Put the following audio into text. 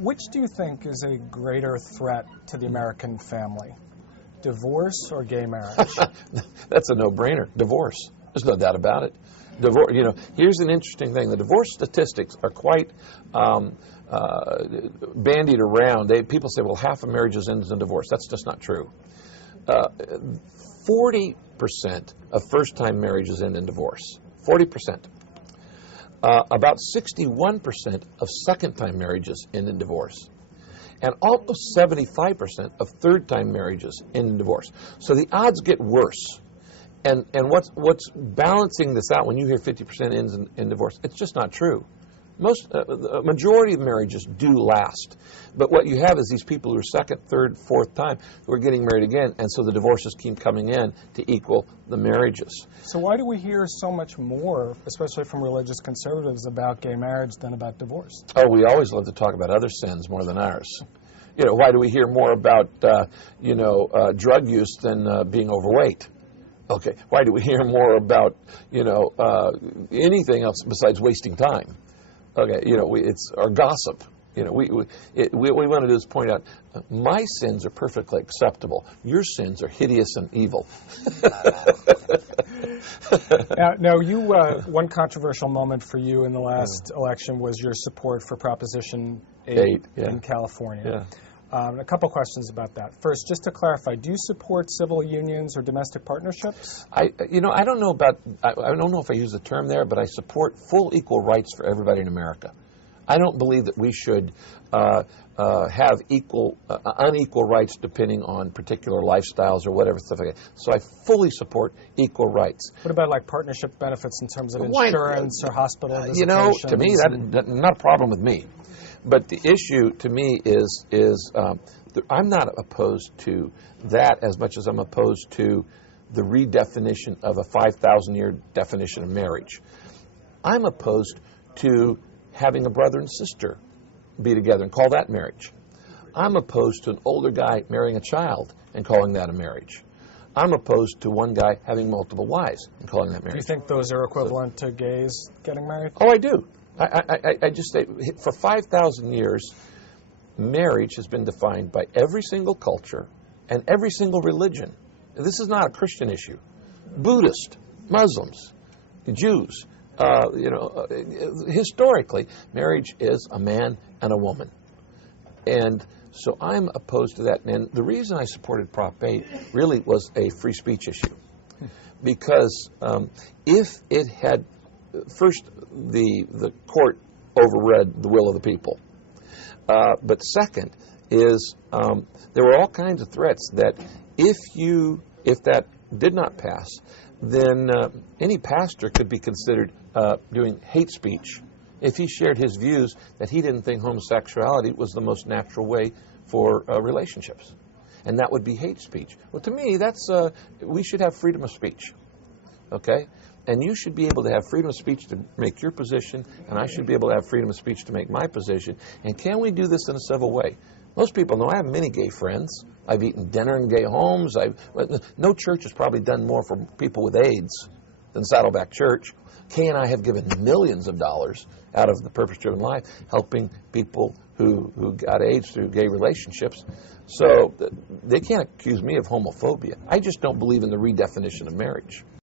Which do you think is a greater threat to the American family? Divorce or gay marriage? That's a no-brainer. Divorce. There's no doubt about it. Divorce. You know, here's an interesting thing. The divorce statistics are quite bandied around. People say, well, half of marriages ends in divorce. That's just not true. 40% of first-time marriages end in divorce. 40%. About 61% of second-time marriages end in divorce. And almost 75% of third-time marriages end in divorce. So the odds get worse. And what's balancing this out when you hear 50% ends in divorce? It's just not true. The majority of marriages do last. But what you have is these people who are second, third, fourth time who are getting married again, and so the divorces keep coming in to equal the marriages. So why do we hear so much more, especially from religious conservatives, about gay marriage than about divorce? Oh, we always love to talk about other sins more than ours. You know, why do we hear more about, drug use than being overweight? Okay, why do we hear more about, anything else besides wasting time? Okay, it's our gossip. We want to do is point out, my sins are perfectly acceptable. Your sins are hideous and evil. Now, one controversial moment for you in the last election was your support for Proposition 8 in California. Yeah. A couple questions about that. First, just to clarify, do you support civil unions or domestic partnerships? I don't know about, I don't know if I use the term there, but I support full equal rights for everybody in America. I don't believe that we should have unequal rights depending on particular lifestyles or whatever stuff like that. So I fully support equal rights. What about like partnership benefits in terms of insurance or hospital visitations? To me, that's not a problem with me. But the issue to me is I'm not opposed to that as much as I'm opposed to the redefinition of a 5,000-year definition of marriage. I'm opposed to having a brother and sister be together and call that marriage. I'm opposed to an older guy marrying a child and calling that a marriage. I'm opposed to one guy having multiple wives and calling that marriage. Do you think those are equivalent to gays getting married? Oh, I do. I just say, for 5,000 years, marriage has been defined by every single culture and every single religion. This is not a Christian issue. Buddhist, Muslims, Jews, historically, marriage is a man and a woman. And so I'm opposed to that. And the reason I supported Prop 8 really was a free speech issue. Because if it had, first, the court overread the will of the people. But second is there were all kinds of threats that if that did not pass, then any pastor could be considered doing hate speech if he shared his views that he didn't think homosexuality was the most natural way for relationships. And that would be hate speech. Well, to me, we should have freedom of speech. Okay? And you should be able to have freedom of speech to make your position, and I should be able to have freedom of speech to make my position. And can we do this in a civil way? Most people know I have many gay friends. I've eaten dinner in gay homes. No church has probably done more for people with AIDS than Saddleback Church. Kay and I have given millions of dollars out of the Purpose-Driven Life, helping people who got AIDS through gay relationships. So they can't accuse me of homophobia. I just don't believe in the redefinition of marriage.